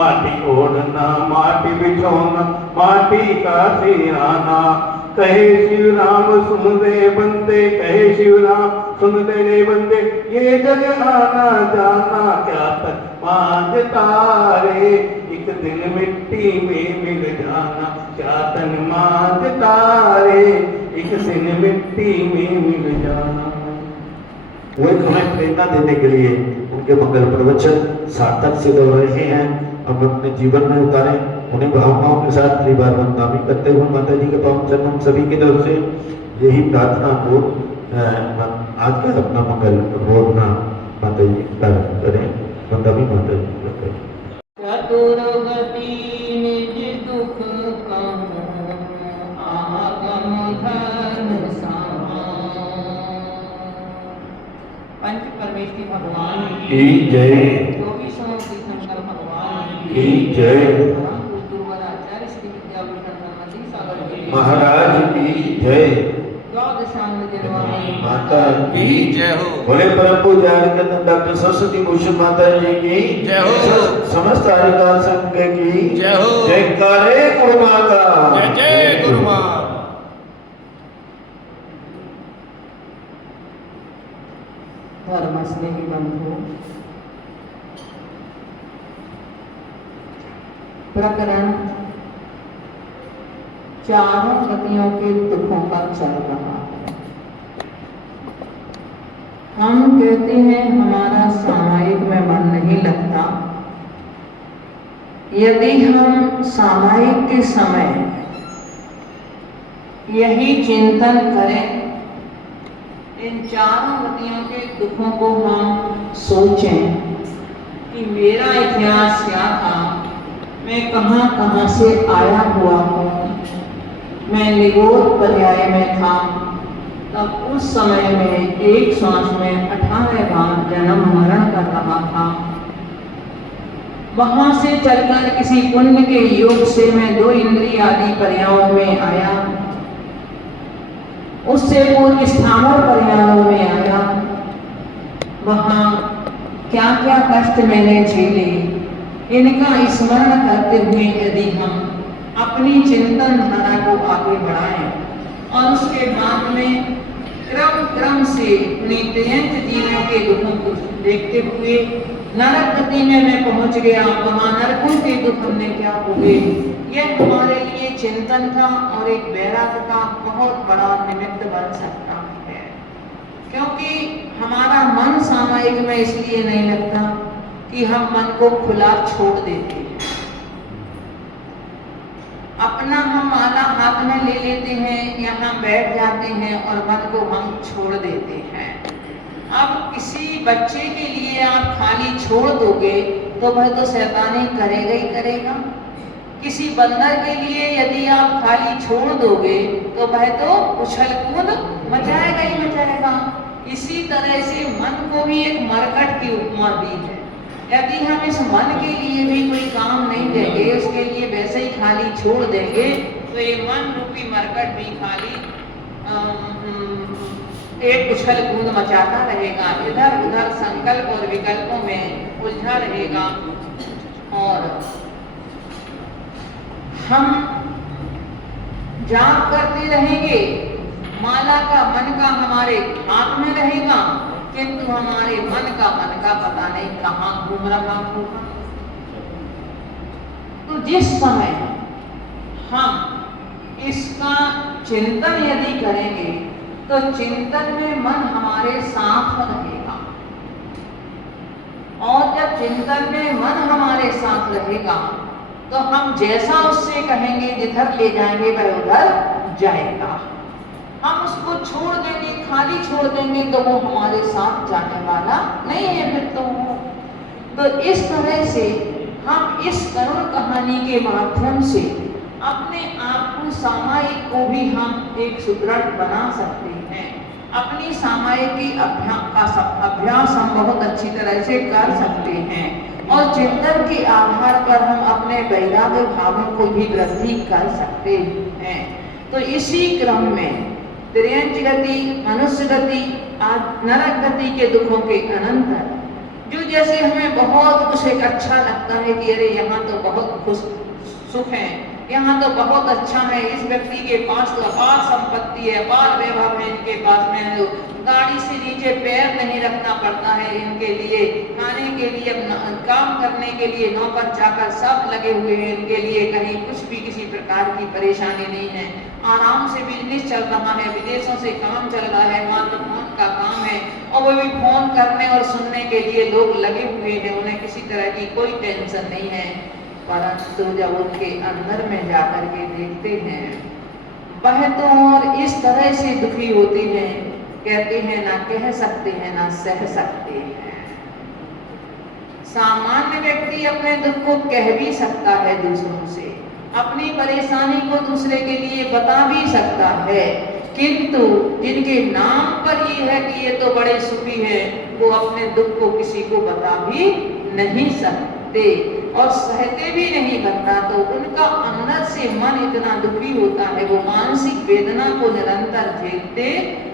माटी ओढ़ना माटी बिछोना माटी का सिराना। कहे शिव राम सुन दे बंदे, कहे शिव राम सुन दे रे बंदे, ये जग आना जाना क्या तक मांझता रे। एक दिन मिट्टी में मिल जाना क्या तन मांझता रे, एक दिन मिट्टी में मिल जाना। वो एक हमें प्रेरणा देने के लिए उनके मंगल प्रवचन सार्थक सिद्ध हो रहे हैं। हम अपने जीवन में उतारें, उन्हें भावनाओं के साथ परिवार वंदनामी करते हुए माता जी के पावन चरणों सभी की तरफ से यही प्रार्थना को आज का अपना मंगल बोधना माता जी करें। वंदनामी माता जी करें। चतुर्गति निज दुख कहूं आगम धन पंच परमेश्वरी भगवान की जय। 24वां तीर्थंकर भगवान की जय। गुरुवराचार्य श्री विद्यापीठ सागर महाराज की जय। माता की जय हो। बोले परम पूज्य डॉक्टर सरस्वती भूषण माता जी की जय हो। समस्त हरिकार संघ की जय हो। जयकारे गुरु माता। जय जय गुरु मां। धर्म स्नेही बंधु, प्रकरण चारों गतियों के दुखों का चल रहा है। हम कहते हैं हमारा सामायिक में मन नहीं लगता। यदि हम सामायिक के समय यही चिंतन करें, इन चारों गतियों के दुखों को हम सोचें कि मेरा इतिहास क्या था, मैं कहां कहां से आया हुआ हूं, मैं निगोद पर्याय में था, तब उस समय में एक श्वास में 18 बार जन्म मरण कर रहा था। वहां से चलकर किसी पुण्य के योग से मैं 2 इंद्रिय आदि पर्यायों में आया, उससे पूर्व स्थावर पर्यायों में आया। वहां क्या क्या कष्ट मैंने झेले, इनका स्मरण करते हुए यदि हम अपनी चिंतन धारा को आगे बढ़ाएं और उसके बाद में क्रम क्रम से नित्यंत जीवों के दुखों को देखते हुए नरक गति में मैं पहुंच गया, वहां नरकों के दुख हमने क्या हुए, यह हमारे लिए चिंतन का और एक वैराग्य का बहुत बड़ा निमित्त बन सकता है। क्योंकि हमारा मन सामायिक में इसलिए नहीं लगता कि हम मन को खुला छोड़ देते हैं, अपना हम माला हाथ में ले लेते हैं, यहाँ बैठ जाते हैं और मन को हम छोड़ देते हैं। अब किसी बच्चे के लिए आप खाली छोड़ दोगे तो वह तो शैतानी करेगा ही करेगा। किसी बंदर के लिए यदि आप खाली छोड़ दोगे तो वह तो उछल कूद मचाएगा ही मचाएगा। इसी तरह से मन को भी एक मरकट की उपमा दी है। यदि हम इस मन के लिए भी कोई काम नहीं देंगे, उसके लिए वैसे ही खाली छोड़ देंगे, तो ये मन रूपी मरकट भी खाली एक उछल कूद मचाता रहेगा, इधर उधर संकल्प और विकल्पों में उलझा रहेगा। और हम जाप करते रहेंगे, माला का मन का हमारे हाथ में रहेगा, किंतु हमारे मन का पता नहीं कहां घूम रहा होगा। तो जिस समय हम इसका चिंतन यदि करेंगे तो चिंतन में मन हमारे साथ रहेगा, और जब चिंतन में मन हमारे साथ रहेगा तो हम जैसा उससे कहेंगे जिधर ले जाएंगे वह उधर जाएगा। हम उसको छोड़ देंगे, खाली छोड़ देंगे तो वो हमारे साथ जाने वाला नहीं है फिर तो इस तरह से हम इस करुण कहानी के माध्यम से अपने आप को सामायिक को भी हम एक सुदृढ़ बना सकते हैं। अपनी सामायिक अभ्यास हम बहुत अच्छी तरह से कर सकते हैं और चिंतन के आधार पर हम अपने वैराग्य भावों को भी वृद्धि कर सकते हैं। तो इसी क्रम में त्रियंच गति, मनुष्य गति, नरक गति के दुखों के अनंतर जो जैसे हमें बहुत कुछ एक अच्छा लगता है कि अरे यहाँ तो बहुत खुश सुख है, यहाँ तो बहुत अच्छा है, इस व्यक्ति के पास तो अपार संपत्ति है, अपार वैभव है, इनके पास में तो गाड़ी से नीचे पैर नहीं रखना पड़ता है, इनके लिए खाने के लिए काम करने के लिए नौकर चाकर सब लगे हुए हैं, इनके लिए कहीं कुछ भी किसी प्रकार की परेशानी नहीं है, आराम से बिजनेस चल रहा है, विदेशों से काम चल रहा है, मात्र फोन का काम है और वो भी फोन करने और सुनने के लिए लोग लगे हुए हैं, उन्हें किसी तरह की कोई टेंशन नहीं है। परंतु जब उनके अंदर में जाकर के देखते हैं वह तो और इस तरह से दुखी होते हैं, कहते हैं ना कह सकते हैं ना सह सकते हैं। सामान्य व्यक्ति अपने दुख को कह भी सकता है दूसरों से, अपनी परेशानी को दूसरे के लिए बता भी सकता है, किंतु जिनके नाम पर ये है कि ये तो बड़े सुखी है, वो अपने दुख को किसी को बता भी नहीं सकते और सहते भी नहीं बनता, तो उनका अंदर से मन इतना दुखी होता है, वो मानसिक वेदना को निरंतर झेलते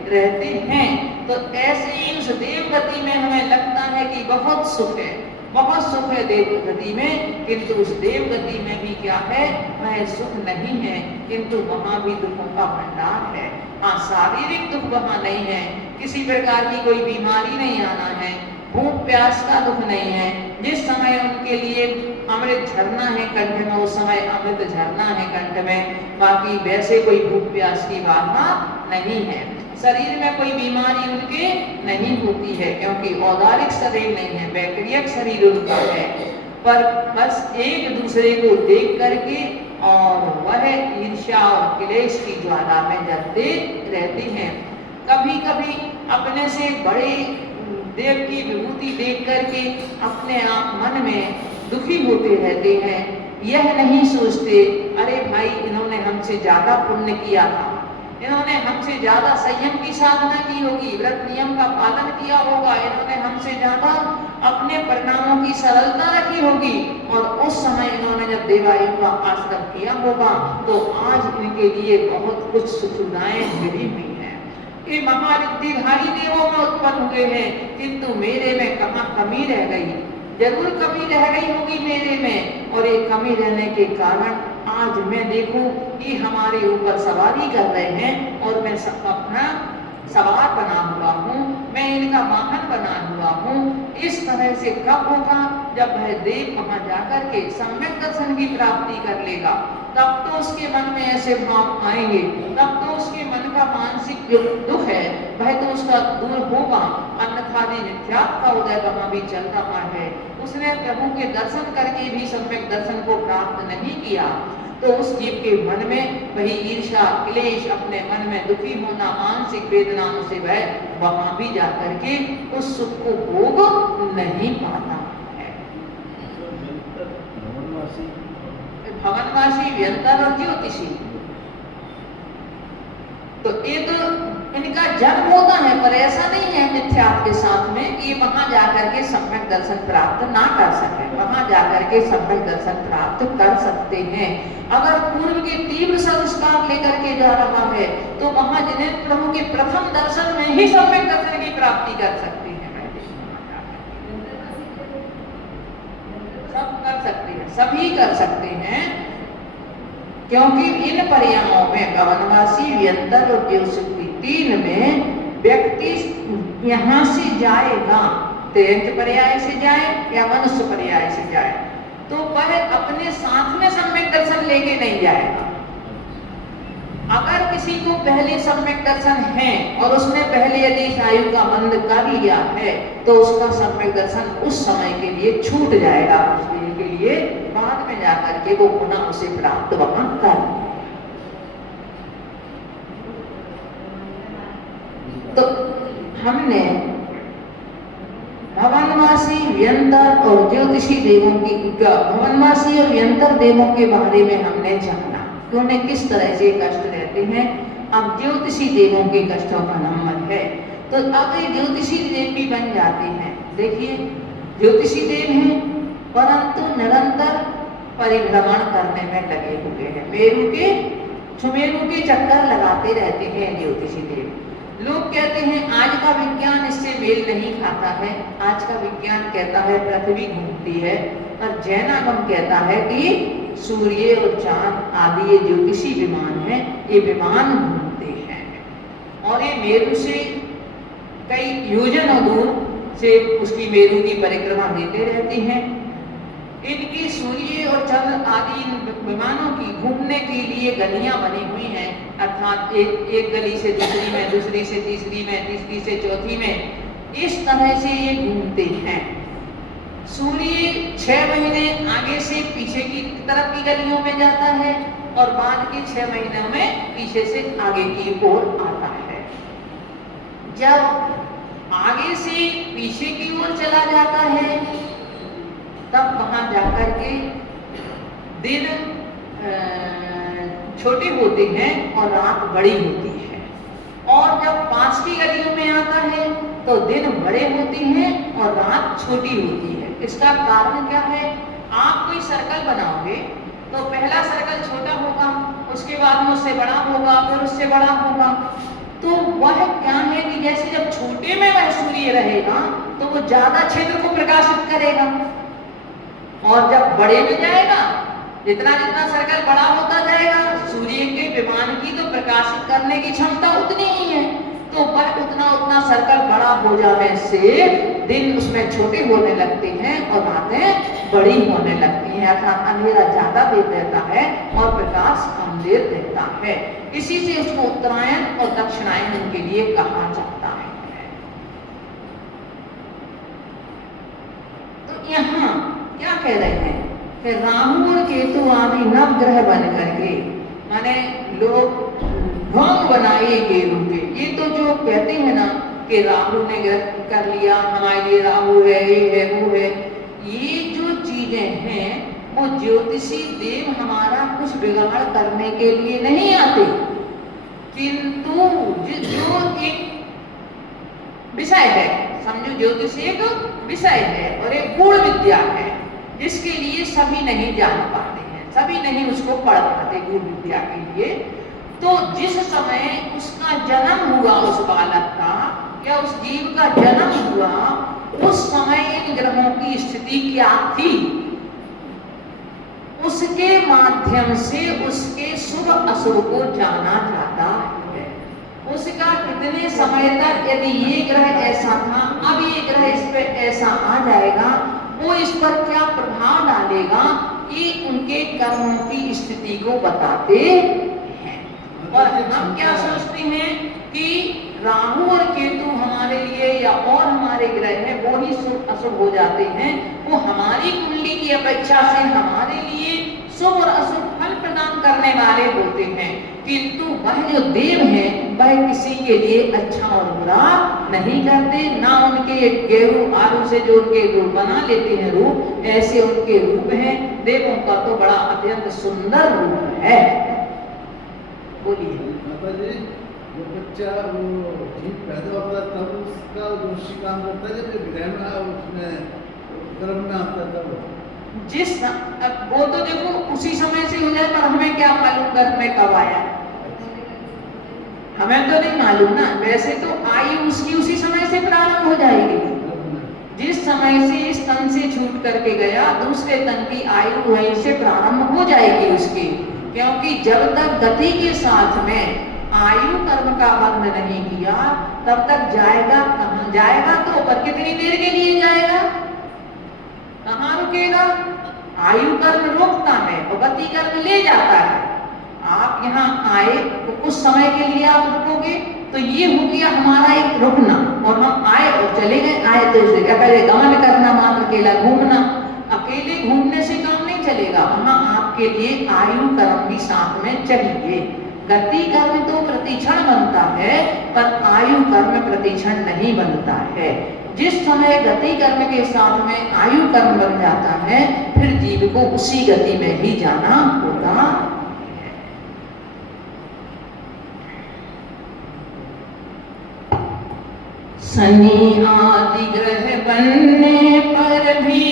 रहते हैं। तो ऐसे ही उस देव गति में हमें लगता है कि बहुत सुख है, बहुत सुख है देव गति में, किंतु उस देव गति में भी क्या है, वह सुख नहीं है, किंतु वहां भी दुखों का भंडार है। हाँ, शारीरिक दुख वहां नहीं है, किसी प्रकार की कोई बीमारी नहीं आना है, भूख प्यास का दुख नहीं है, जिस समय उनके लिए अमृत झरना है कंठ में, उस समय अमृत झरना है कंठ में, बाकी वैसे कोई भूख प्यास की बात नहीं है। शरीर में कोई बीमारी उनके नहीं होती है, क्योंकि औदारिक शरीर नहीं है, बैक्टीरियक शरीर उनका है, पर बस एक दूसरे को देख करके और वह ईर्ष्या और क्लेश की ज्वाला में जलते रहते हैं। कभी कभी अपने से बड़े देव की विभूति देख करके अपने आप मन में दुखी होते रहते हैं, यह नहीं सोचते अरे भाई इन्होंने हमसे ज्यादा पुण्य किया था, इन्होंने हमसे ज्यादा संयम की साधना की होगी, व्रत नियम का पालन किया होगा, इन्होंने हमसे ज्यादा अपने परिणामों की सरलता रखी होगी और उस समय इन्होंने जब देवायु का आश्रम किया होगा तो आज इनके लिए बहुत कुछ सुविधाएं मिली हुई हैं। ये महारिद्धिधारी देवों में उत्पन्न हुए हैं, किंतु मेरे में कहाँ कमी रह गई, जरूर कमी रह गई होगी मेरे में, और ये कमी रहने के कारण आज मैं देखूं कि हमारे ऊपर सवारी कर रहे हैं और मैं अपना सवार बना हुआ हूँ, मैं इनका वाहन बना हुआ हूँ। इस तरह से कब होगा, जब वह देव वहां जाकर के सम्यक दर्शन की प्राप्ति कर लेगा, तब तो उसके मन में ऐसे भाव आएंगे, तब तो उसके मन का मानसिक जो दुख है वह तो उसका दूर होगा। अन्नथादि नित्यात्व का उदय वहां भी चल रहा है, उसने प्रभु के दर्शन करके भी सम्यक दर्शन को प्राप्त नहीं किया, तो उस जीव के मन में वही ईर्ष्या क्लेश, अपने मन में दुखी होना, मानसिक वेदनाओं से वह वहां भी जाकर के उस सुख को भोग नहीं पाता है। भवनवासी, व्यंतर और ज्योतिषी, तो ये तो इनका जन्म होता है, पर ऐसा नहीं है मिथ्यात्व के साथ में कि वहां जाकर के सम्यक दर्शन प्राप्त ना कर सके, वहां जाकर के सम्यक दर्शन प्राप्त कर सकते हैं। अगर पूर्व के तीव्र संस्कार लेकर के जा रहा है तो वहां जिन्हें प्रभु के प्रथम दर्शन में ही सम्यक दर्शन की प्राप्ति कर सकते हैं, सब कर सकते हैं, सभी कर सकते हैं, क्योंकि इन पर्यायों में भवनवासी, व्यंतर और ज्योतिषी तीन में व्यक्ति यहाँ से जाएगा, तेज पर्याय से जाए या मनुष्य पर्याय से जाए, तो वह अपने साथ में सम्यक दर्शन लेके नहीं जाएगा। अगर किसी को पहले सम्यक दर्शन है और उसने पहले यदि आयु का बंद कर लिया है तो उसका सम्यक दर्शन उस समय के लिए छूट जाएगा, उस दिन के लिए बाद में जाकर के वो पुनः उसे प्राप्त वहां कर। तो हमने भवनवासी, व्यंतर और ज्योतिषी देवों की, भवनवासी और व्यंतर देवों के बारे में हमने जाना कि उन्हें किस तरह से कष्ट रहते हैं। अब ज्योतिषी देवों के कष्टों का नंबर है, तो अब ये ज्योतिषी देव भी बन जाते हैं। देखिए ज्योतिषी देव हैं परंतु निरंतर परिभ्रमण करने में लगे हुए हैं, मेरू के सुमेरु के चक्कर लगाते रहते हैं ज्योतिषी देव। लोग कहते हैं आज का विज्ञान इससे मेल नहीं खाता है। आज का विज्ञान कहता है पृथ्वी घूमती है, और जैनागम कहता है कि सूर्य और चांद आदि ये ज्योतिषी विमान है, ये विमान घूमते हैं और ये मेरु से कई योजनों दूर से उसकी मेरु की परिक्रमा देते रहते हैं। इनकी सूर्य और चंद्र आदि विमानों की घूमने के लिए गलियां बनी हुई हैं, अर्थात एक गली से दूसरी में, दूसरी से तीसरी में, तीसरी से चौथी में, इस तरह से ये घूमते हैं। सूर्य 6 महीने आगे से पीछे की तरफ की गलियों में जाता है और बाद के 6 महीनों में पीछे से आगे की ओर आता है। जब आगे से पीछे की ओर चला जाता है तब वहां जाकर के दिन छोटे होते हैं और रात बड़ी होती है, और जब 5 की गलियों में आता है तो दिन बड़े होते हैं और रात छोटी होती है। इसका कारण क्या है? आप कोई सर्कल बनाओगे तो पहला सर्कल छोटा होगा, उसके बाद में उससे बड़ा होगा, फिर उससे बड़ा होगा। तो वह क्या है कि जैसे जब छोटे में वह सूर्य रहेगा तो वो ज्यादा क्षेत्र को प्रकाशित करेगा, और जब बड़े में जाएगा, जितना जितना सर्कल बड़ा होता जाएगा, सूर्य के विमान की तो प्रकाशित करने की क्षमता उतनी ही है, तो वह उतना उतना सर्कल बड़ा हो जाने से दिन उसमें छोटे होने लगते हैं और रातें बड़ी होने लगती हैं, अर्थात अंधेरा ज्यादा देर रहता है और प्रकाश कम देर रहता है। इसी से उसको उत्तरायण और दक्षिणायन उनके लिए कहा जाता है। तो यहाँ क्या कह रहे हैं कि राहु और केतु आदि नवग्रह बन करके, माने लोग ढोंग बनाए केतु के। ये तो जो कहते हैं ना कि राहु ने कर लिया, हमारे लिए राहु है, ये है, वो है, ये जो चीजें हैं वो ज्योतिषी देव हमारा कुछ बिगाड़ करने के लिए नहीं आते, किंतु जो एक विषय है, समझो ज्योतिष एक विषय है और एक गूढ़ विद्या है जिसके लिए सभी नहीं जान पाते हैं, सभी नहीं उसको पढ़ पाते गूढ़ विद्या के लिए। तो जिस समय उसका जन्म हुआ, उस बालक का या उस जीव का जन्म हुआ, उस समय इन ग्रहों की स्थिति क्या थी, उसके माध्यम से उसके शुभ अशुभ को जाना जाता है। उसका कितने समय तक, यदि ये ग्रह ऐसा था, अब ये ग्रह इस पे ऐसा आ जाएगा, वो इस पर क्या प्रभाव डालेगा, ये उनके कर्मों की स्थिति को बताते हैं। और हम क्या सोचते हैं कि राहु और केतु हमारे लिए या और हमारे ग्रह हैं वो ही शुभ अशुभ हो जाते हैं, वो हमारी कुंडली की अपेक्षा से हमारे लिए शुभ और अशुभ फल प्रदान करने वाले होते हैं, किंतु वह जो देव हैं वह किसी के लिए अच्छा और बुरा नहीं करते, ना उनके गेरू आलू से जो उनके रूप बना लेते हैं रूप, ऐसे उनके रूप हैं। देवों का तो बड़ा अत्यंत सुंदर रूप है। बोलिए माता जी, जो बच्चा वो जीव पैदा होता है तब उसका दोषी काम करता है, जब ग्रह में उसमें गर्भ में आता है तब जिस वो तो देखो उसी समय से हो जाए, पर हमें क्या मालूम गर्भ में कब आया, हमें तो नहीं मालूम ना। वैसे तो आयु उसकी उसी समय से प्रारंभ हो जाएगी, जिस समय से इस तन से छूट करके गया दूसरे तन की आयु वहीं से प्रारंभ हो जाएगी उसकी, क्योंकि जब तक गति के साथ में आयु कर्म का बंध नहीं किया तब तक जाएगा कहाँ जाएगा, तो पर कितनी देर के लिए जाएगा, कहाँ रुकेगा। आयु कर्म रोकता है और गति कर्म ले जाता है। आप यहाँ आए तो कुछ समय के लिए आप रुकोगे, तो ये हो गया हमारा एक रुकना, और हम आए और चले गए। आए तो अकेले गमन करना, मात्र अकेला घूमना, अकेले घूमने से काम नहीं चलेगा, वहां आपके लिए आयु कर्म भी साथ में चाहिए। गति कर्म तो प्रतिक्षण बनता है, पर आयु कर्म प्रतिक्षण नहीं बनता है। जिस समय गति कर्म के साथ में आयु कर्म बन जाता है, फिर जीव को उसी गति में ही जाना होता है। शनि आदि ग्रह बनने पर भी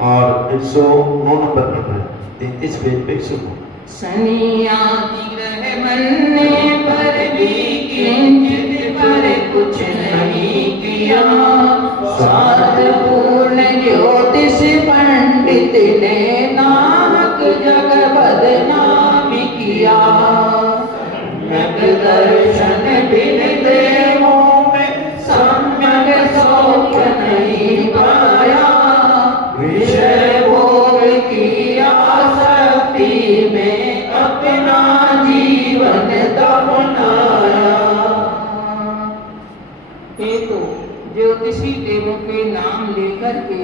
और 109 नंबर पर 33 पेज पे 109 सनियादि ग्रह बनने पर भी किंचित पर कुछ नहीं किया। साध पूर्ण ज्योतिष पंडित ने नानक जग बदनाम किया। सम्यक दर्शन बिन देवों में सम्यक सौख्य नहीं पाया। विषय भोग की आसक्ति में अपना जीवन दफनाया। ये तो ज्योतिषी देवों के नाम लेकर के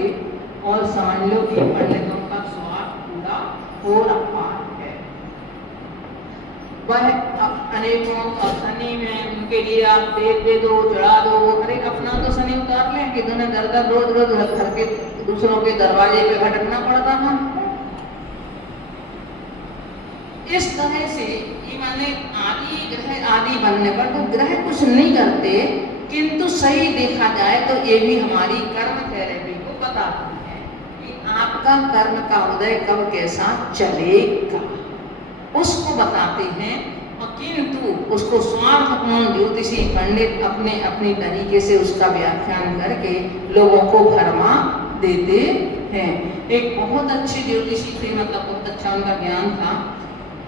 और समझ लो कि पंडितों का स्वार्थ पूरा हो रहा है। वह अनेकों और शनि में उनके लिए आप तेल दे दो, चढ़ा दो। अरे अपना तो शनि उतार लें कि तुम्हें घर का रोज रोज घर के दूसरों के दरवाजे पे भटकना पड़ता था। इस तरह से ये माने आदि ग्रह आदि बनने पर तो ग्रह कुछ नहीं करते, किंतु सही देखा जाए तो ये भी हमारी कर्म थेरेपी को बताती है कि आपका कर्म का उदय कब कैसा चलेगा, उसको बताते हैं। और किंतु उसको स्वार्थपूर्ण ज्योतिषी पंडित अपने अपनी तरीके से उसका व्याख्यान करके लोगों को भरमा देते हैं। एक बहुत अच्छे ज्योतिषी थे, मतलब बहुत अच्छा उनका ज्ञान था।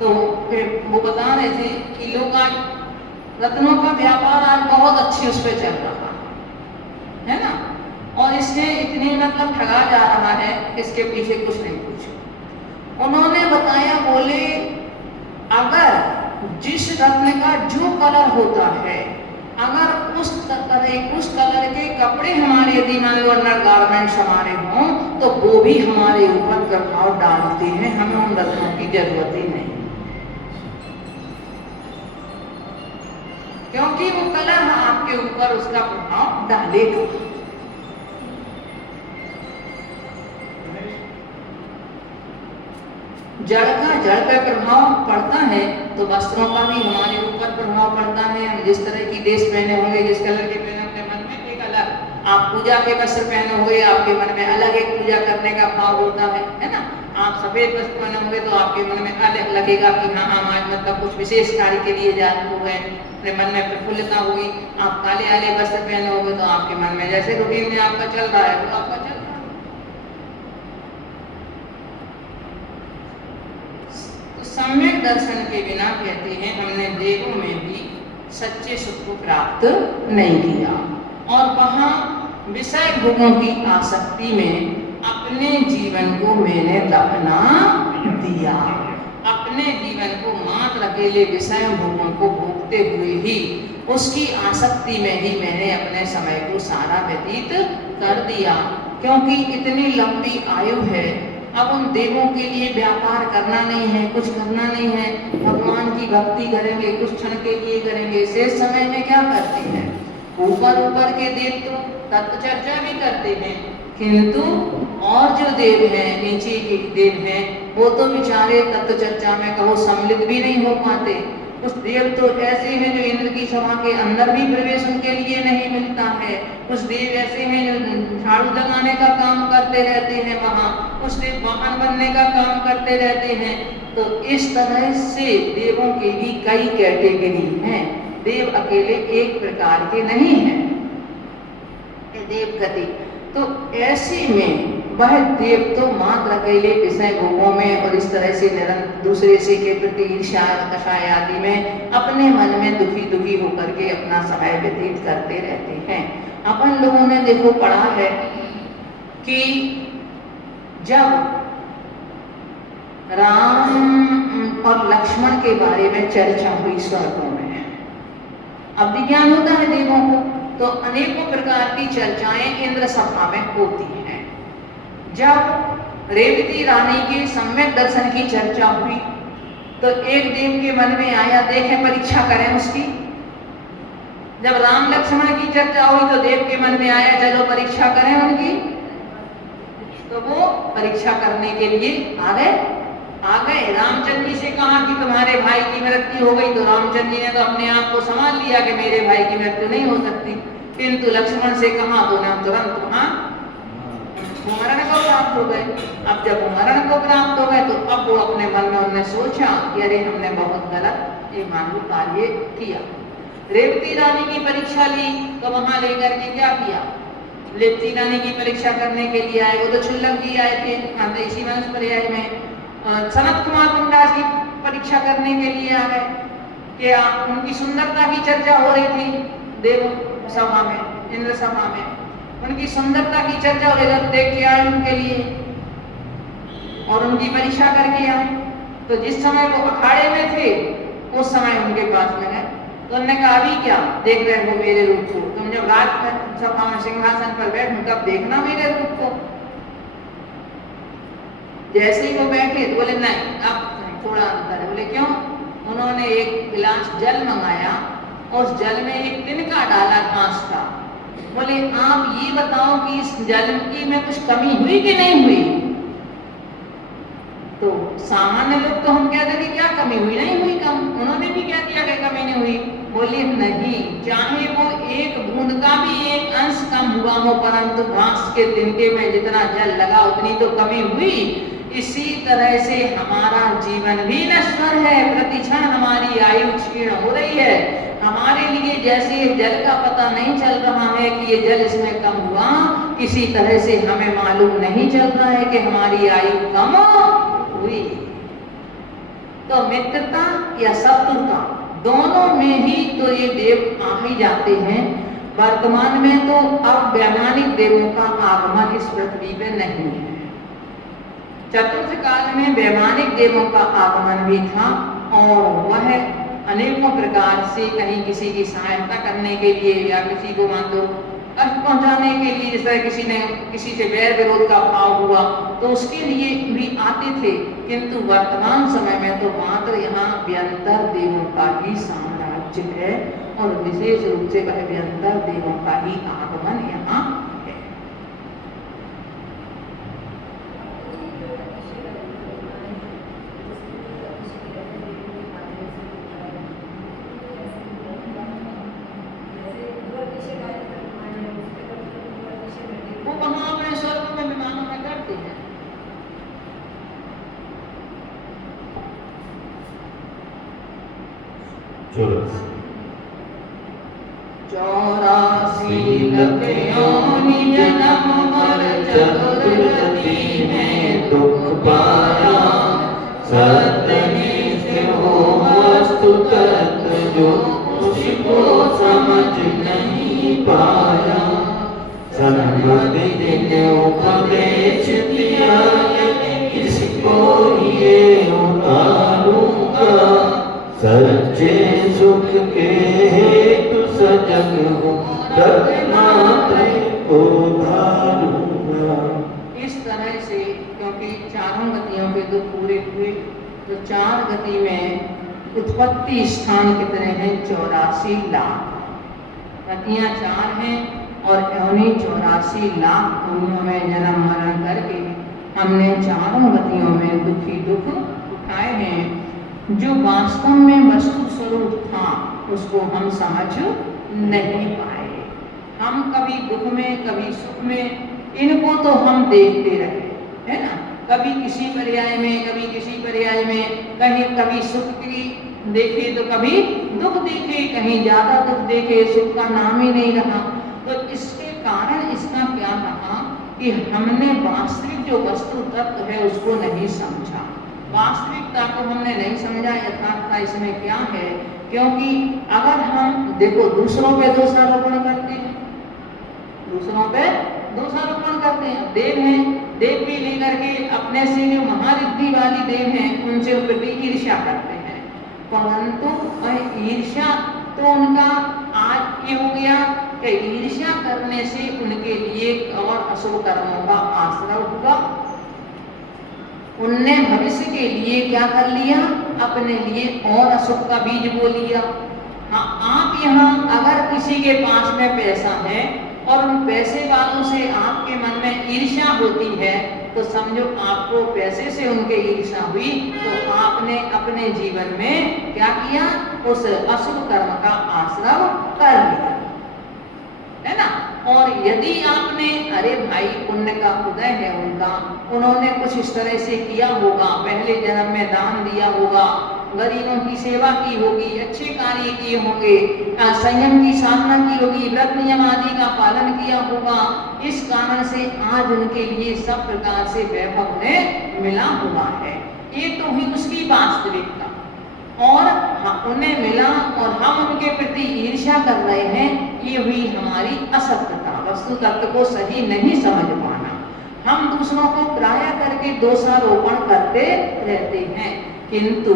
तो फिर वो बता रहे थे कि लोग आज रत्नों का व्यापार आज बहुत अच्छे उस पर चल रहा है ना, और इससे इतने मतलब ठगा जा रहा है, इसके पीछे कुछ नहीं पूछो। उन्होंने बताया, बोले अगर जिस रत्न का जो कलर होता है, अगर उस कलर के कपड़े हमारे यदि मान लो अंडर गारमेंट्स हमारे हों तो वो भी हमारे ऊपर प्रभाव डालते हैं, हमें उन रत्नों की जरूरत ही नहीं, क्योंकि वो कलर आपके ऊपर उसका प्रभाव डालेगा। जड़ का जड़ पे प्रभाव पड़ता है तो वस्त्रों का भी हमारे ऊपर प्रभाव पड़ता है। हम जिस तरह की ड्रेस पहने होंगे, जिस कलर के पहने होंगे, मन में एक अलग, आप पूजा के वस्त्र पहने हुए आपके मन में अलग एक पूजा करने का भाव होता है ना। आप सफेद वस्त्र पहने होंगे तो आपके मन में अलग लगेगा कि हाँ हम आज मतलब कुछ विशेष कार्य के लिए जा रहे हैं, अपने मन में प्रफुल्लता हुई। आप काले वाले वस्त्र पहने होंगे तो आपके मन में जैसे रूटीन में आपका चल रहा है तो आपका चल रहा है। सम्यक दर्शन के बिना कहते हैं हमने देवों में भी सच्चे सुख को प्राप्त नहीं किया, और वहां विषय भोगों की आसक्ति में अपने जीवन को मैंने दफना दिया। अपने जीवन को मात्र अकेले विषय भोगों को भोगते हुए ही उसकी आसक्ति में ही मैंने अपने समय को सारा व्यतीत कर दिया। क्योंकि इतनी लंबी आयु है, अब उन देवों के लिए व्यापार करना नहीं है, कुछ करना नहीं है, भगवान की भक्ति करेंगे, कुछ क्षण के लिए करेंगे। शेष समय में क्या करते हैं, ऊपर ऊपर के देव तो तत्व चर्चा भी करते हैं, किंतु और जो देव हैं, नीचे के देव हैं, वो तो बेचारे तत्व चर्चा में कहो सम्मिलित भी नहीं हो पाते। कुछ देव तो ऐसे हैं जो इंद्र की सभा के अंदर भी प्रवेश उनके लिए नहीं मिलता है। कुछ देव ऐसे हैं जो झाड़ू लगाने का काम करते रहते हैं वहाँ, कुछ देव वाहन बनने का काम करते रहते हैं। तो इस तरह से देवों की भी कई कैटेगरी हैं, देव अकेले एक प्रकार के नहीं हैं देव गति। तो ऐसे में वह देव तो मात्र अकेले विषय भोगों में और इस तरह से निरंतर दूसरे से के प्रति ईर्ष्या कषाय आदि में अपने मन में दुखी दुखी होकर के अपना समय व्यतीत करते रहते हैं। अपन लोगों ने देखो पढ़ा है कि जब राम और लक्ष्मण के बारे में चर्चा हुई स्वर्गों में, अब विज्ञान होता है देवों को, तो अनेकों प्रकार की चर्चाएं इंद्र सभा में होती हैं। जब रेवती रानी के सम्यक दर्शन की चर्चा हुई तो एक देव के मन में आया, देखें परीक्षा करें उसकी। जब राम लक्ष्मण की चर्चा हुई तो देव के मन में आया, चलो परीक्षा करें उनकी। तो वो परीक्षा करने के लिए आ गए। रामचंद्र जी से कहा कि तुम्हारे भाई की मृत्यु हो गई, तो रामचंद्र जी ने तो अपने आप को संभाल लिया कि मेरे भाई की मृत्यु नहीं हो सकती। किंतु लक्ष्मण से कहा तो ना तुरंत वहां मरण को प्राप्त हो गए। अब जब मरण को प्राप्त हो गए तो अब वो अपने मन में ने सोचा कि अरे हमने बहुत गलत ये मानव कार्य किया। रेवती रानी की परीक्षा ली तो वहां लेकर के क्या किया, रेवती रानी की परीक्षा करने के लिए आए, वो तो क्षुल्लक जी आए थे इसी वंश पर्याय में। सनत कुमार मुंडास की परीक्षा करने के लिए आ गए, क्या उनकी सुंदरता की चर्चा हो रही थी देव सभा में, इंद्र सभा में, उनकी सुंदरता की चर्चा हो रही थी, देख के आए उनके लिए और उनकी परीक्षा करके आए। तो जिस समय वो अखाड़े में थे उस समय उनके पास में गए, तो उन्होंने कहा अभी क्या देख रहे हो मेरे रूप को, तुम जब राज सभा में सिंहासन पर बैठो तब देखना मेरे रूप को। जैसे ही वो बैठे तो बोले नहीं अब थोड़ा अंतर है। बोले क्यों? उन्होंने एक गिलास जल मंगाया, उस जल में एक तिनका डाला कांच का। बोले आप ये बताओ कि इस जल की में कुछ कमी हुई कि नहीं हुई? तो सामान्य लोग तो हम कहते थे क्या कमी हुई, नहीं हुई कम। उन्होंने भी क्या किया कि कमी नहीं हुई? बोले नहीं, चाहे वो एक बूंद का भी एक अंश कम हुआ हो, परंतु घास के तिनके में जितना जल लगा उतनी तो कमी हुई। इसी तरह से हमारा जीवन भी नश्वर है, प्रति क्षण हमारी आयु क्षीण हो रही है। हमारे लिए जैसे जल का पता नहीं चल रहा है कि ये जल इसमें कम हुआ, इसी तरह से हमें मालूम नहीं चल रहा है कि हमारी आयु कम हुई। तो मित्रता या शत्रुता दोनों में ही तो ये देव आ ही जाते हैं। वर्तमान में तो अब वैमानिक देवों का आगमन इस पृथ्वी पे नहीं है। चतुर्थ काल में वैमानिक देवों का आगमन भी था और वह अनेकों प्रकार से कहीं किसी की सहायता करने के लिए या किसी को मान लो कष्ट पहुंचाने के लिए, जैसे किसी ने किसी से वैर विरोध का भाव हुआ तो उसके लिए भी आते थे। किंतु वर्तमान समय में तो मात्र यहाँ व्यंतर देवों का ही साम्राज्य है और विशेष रूप से वह व्यंतर देवों का ही आगमन यहाँ है। चौरासी लख योनि जन्म मर चतुर्गति में दुख पाया, सतने से हो वस्तु तत्व जो उसको समझ नहीं पाया। सन्मति दिन उपदेश दिया इसको ये उतारूंगा, सच्चे सुख के हेतु सजग हूँ रत्नात्रय को धारूंगा। इस तरह से क्योंकि चारों गतियों के दुख पूरे हुए तो चार गति में उत्पत्ति स्थान कितने हैं? 84 लाख। गतियां चार हैं और 84 लाख योनियों में जन्म मरण करके हमने चारों गतियों में दुख ही दुख उठाए हैं। जो वास्तव में वस्तु स्वरूप था उसको हम समझ नहीं पाए। हम कभी दुख में कभी सुख में, इनको तो हम देखते रहे, है ना? कभी किसी पर्याय में कभी किसी पर्याय में, कहीं कभी सुख की देखे तो कभी दुख देखे, कहीं ज्यादा दुख देखे, सुख का नाम ही नहीं रहा। तो इसके कारण इसका क्या रहा कि हमने वास्तविक जो वस्तु तत्व है उसको नहीं समझा, वास्तविकता को हमने नहीं समझा। यथार्थता इसमें क्या है? क्योंकि अगर हम देखो दूसरों पे दोषारोपण करते हैं, दूसरों पे दोषारोपण करते हैं, देव हैं, देव भी लेकर के अपने से जो महारिद्धि वाली देव हैं उनसे प्रति ईर्ष्या करते हैं, परंतु ईर्ष्या तो उनका आज ये हो गया कि ईर्ष्या करने से उनके लिए और अशुभ कर्मों का आश्रय होगा। उनने भविष्य के लिए क्या कर लिया? अपने लिए और अशुभ का बीज बो लिया। हाँ, आप यहाँ अगर किसी के पास में पैसा है और उन पैसे वालों से आपके मन में ईर्ष्या होती है तो समझो आपको पैसे से उनके ईर्ष्या हुई तो आपने अपने जीवन में क्या किया? उस अशुभ कर्म का आश्रय कर लिया, है ना? और यदि आपने, अरे भाई पुण्य का उदय है उनका, उन्होंने कुछ इस तरह से किया होगा, पहले जन्म में दान दिया होगा, गरीबों की सेवा की होगी, अच्छे कार्य किए होंगे, संयम की साधना की होगी, व्रत नियम आदि का पालन किया होगा, इस कारण से आज उनके लिए सब प्रकार से वैभव उन्हें मिला हुआ है। ये तो हुई उसकी वास्तविकता, और उन्हें मिला और हम उनके प्रति ईर्ष्या कर रहे हैं, ये हुई हमारी असत्यता, वस्तु तत्व को सही नहीं समझ पाना। हम दूसरों को प्राय करके दोषारोपण करते रहते हैं, किंतु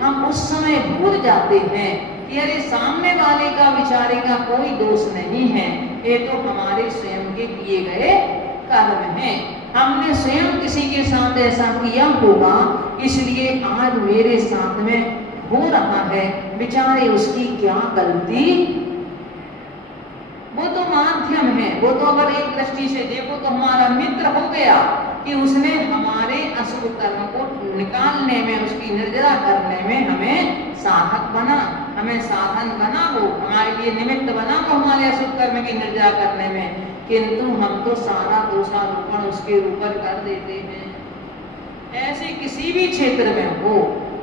हम उस समय भूल जाते हैं कि अरे सामने वाले का विचारे का कोई दोष नहीं है, ये तो हमारे स्वयं के किए गए कर्म हैं। हमने स्वयं किसी के साथ ऐसा किया होगा, इसलिए आज मेरे साथ में हो रहा है, बेचारे उसकी क्या गलती। वो तो माध्यम है, वो तो अगर एक दृष्टि से देखो तो हमारा मित्र हो गया कि उसने हमारे अशुभ कर्म को निकालने में, उसकी निर्जरा करने में हमें साधक बना, हमें साधन बना, वो हमारे लिए निमित्त बना, वो हमारे अशुभ कर्म की निर्जरा करने में, किंतु हम तो सारा दोषारोपण उसके ऊपर कर देते हैं। ऐसे किसी भी क्षेत्र में हो,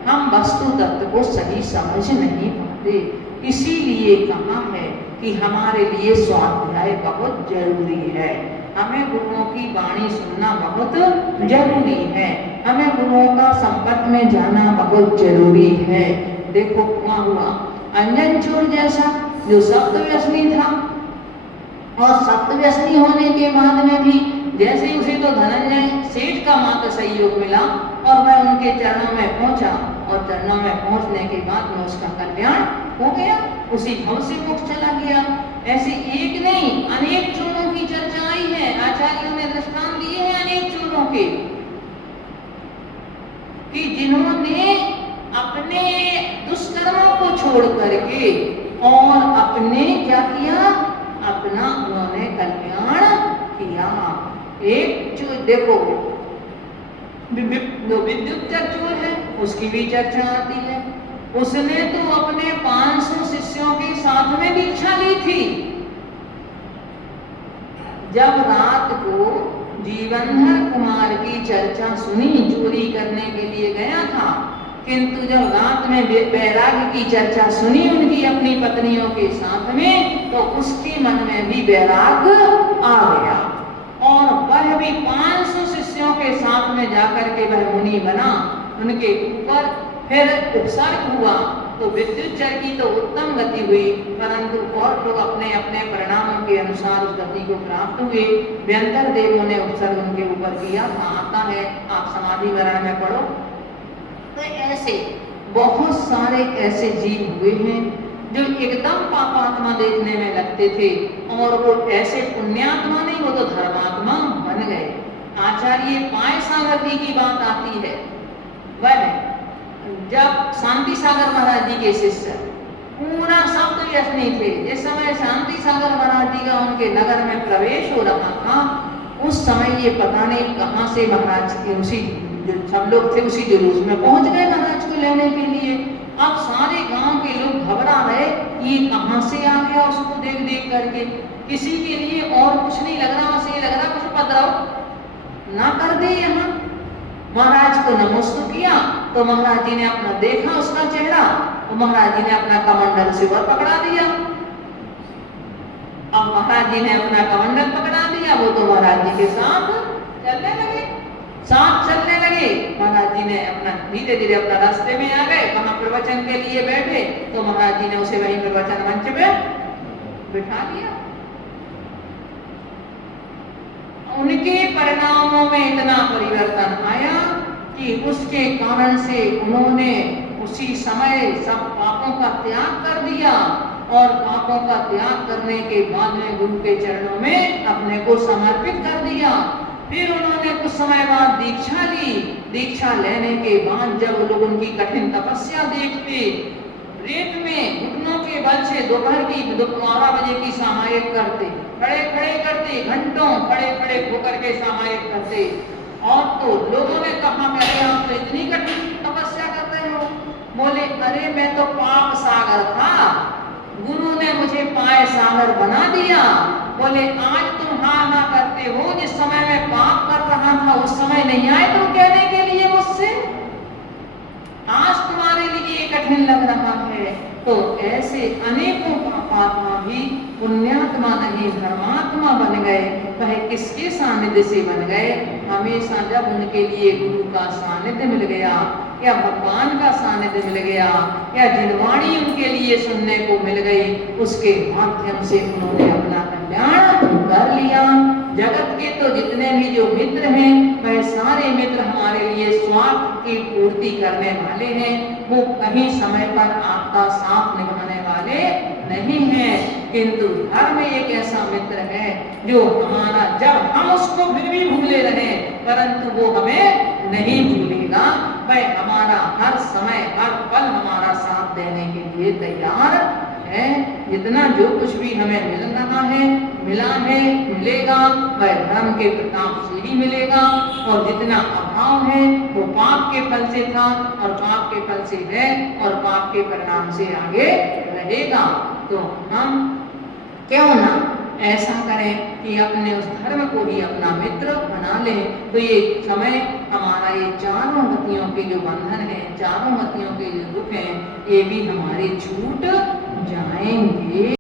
हम वस्तु तत्व को सही समझ नहीं पाते। इसीलिए कहा है कि हमारे लिए स्वाध्याय बहुत जरूरी है, हमें गुरुओं की वाणी सुनना बहुत जरूरी है, हमें गुरुओं का संपर्क में जाना बहुत जरूरी है। देखो क्या हुआ, अंजन चोर जैसा जो सप्त व्यसनी था, और सप्त व्यसनी होने के बाद में भी जैसे उसे तो धनंजय सेठ का मात्र सहयोग मिला और वह उनके चरणों में पहुंचा, और चरणों में पहुंचने के बाद में उसका कल्याण हो गया, उसी भव से मुक्त चला गया। ऐसे एक नहीं अनेक चोरों की चर्चा आई है, आचार्यों ने दृष्टांत दिए हैं अनेक चोरों के, कि जिन्होंने अपने दुष्कर्मों को छोड़ करके और अपने क्या किया, अपना उन्होंने कल्याण किया। एक जो देखो जो विद्युत चोर है उसकी भी चर्चा आती है, उसने तो अपने 500 शिष्यों के साथ में दीक्षा ली थी। जब रात को जीवनधर कुमार की चर्चा सुनी, चोरी करने के लिए गया था, किंतु जब रात में वैराग्य की चर्चा सुनी उनकी अपनी पत्नियों के साथ में, तो उसके मन में भी वैराग्य आ गया, और वह भी 500 शिष्यों के साथ में जाकर के वह मुनि बना, उनके ऊपर फिर उपसर्ग हुआ। तो विद्युत चर की तो उत्तम गति हुई, परंतु और लोग अपने अपने परिणामों के अनुसार उस गति को प्राप्त हुए। व्यंतर देवों ने उपसर्ग उनके ऊपर किया था, आता है आप समाधि वर्ण में पढ़ो। तो ऐसे बहुत सारे ऐसे जीव हुए हैं जो एकदम पापात्मा देखने में लगते थे, और वो ऐसे पुण्यात्मा नहीं, वो तो धर्मात्मा बन गए। आचार्य पाय सागर जी की बात आती है, वह जब शांति सागर महाराज जी के शिष्य पूरा सप्त व्यसनी थे, जिस समय शांति सागर महाराज जी का उनके नगर में प्रवेश हो रहा था, उस समय ये पता नहीं कहां से महाराज के उसी सब लोग थे उसी जुलूस में पहुंच गए महाराज को लेने के लिए। अब सारे गांव के लोग घबरा रहे, ये कहां से आ गया, उसको देख देख करके। किसी के लिए और कुछ नहीं लग रहा, बस ये लग रहा कुछ उपद्रव ना कर दे यहाँ। महाराज को नमस्कार किया तो महाराज जी ने अपना देखा उसका चेहरा, तो महाराज जी ने अपना कमंडल से ऊपर पकड़ा दिया। अब महाराज जी ने अपना कमंडल पकड़ा दिया, वो तो महाराज जी के साथ चलने लगे, साथ चलने लगे। महाराज जी ने अपना धीरे धीरे अपना रास्ते में आ गए, वहां प्रवचन के लिए बैठे, तो महाराज जी ने उसे वहीं प्रवचन मंच पे बिठा दिया। उनके परिणामों में इतना परिवर्तन आया कि उसके कारण से उन्होंने उसी समय सब पापों का त्याग कर दिया, और पापों का त्याग करने के बाद में गुरु के चरणों में अपने को समर्पित कर दिया। फिर उन्होंने कुछ समय बाद दीक्षा ली। दीक्षा लेने के बाद जब लोग उनकी कठिन तपस्या देखते, रेत में घुटनों के बल से दोपहर की 12 बजे की सामायिक करते, खड़े खड़े करते, घंटों खड़े खड़े होकर के सामायिक करते। और तो लोगों ने कहा अरे आप तो इतनी कठिन तपस्या कर रहे हो। बोले अरे मैं तो पाप सागर था, गुरु ने मुझे पाय सागर बना दिया, बोले आज तुम हाँ हाँ करते हो, जिस समय मैं पाप कर रहा था उस समय नहीं आए तुम कहने के लिए मुझसे, आज तुम्हारे लिए कठिन लग रहा है। तो ऐसे अनेकों पापात्मा भी पुण्यात्मा नहीं धर्मात्मा बन गए। वह किसके सानिध्य से बन गए? हमेशा जब उनके लिए गुरु का सानिध्य मिल गया या भगवान का सानिध्य मिल गया या जिनवाणी उनके लिए सुनने को मिल गई, उसके माध्यम से उन्होंने अपना कल्याण कर लिया। जगत के तो जितने भी जो मित्र हैं वह सारे मित्र हमारे लिए स्वार्थ की पूर्ति करने वाले हैं, वो कहीं समय पर आपका साथ निभाने वाले नहीं हैं। किंतु धर्म एक ऐसा मित्र है जो हमारा, जब हम उसको फिर भी भूले रहे परंतु वो हमें नहीं भूलेगा, वह हमारा हर समय हर पल हमारा साथ देने के लिए तैयार है। जितना जो कुछ भी हमें मिल रहा है, मिला है, मिलेगा, वह धर्म के प्रताप से ही मिलेगा। और जितना अभाव है वो पाप के फल से था और पाप के फल से है और पाप के परिणाम से आगे रहेगा। तो हम क्यों ना ऐसा करें कि अपने उस धर्म को ही अपना मित्र बना लें। तो ये समय हमारा ये चारों गतियों के जो बंधन है, चारों गतियों के जो दुख हैं, ये भी हमारे छूट जाएंगे।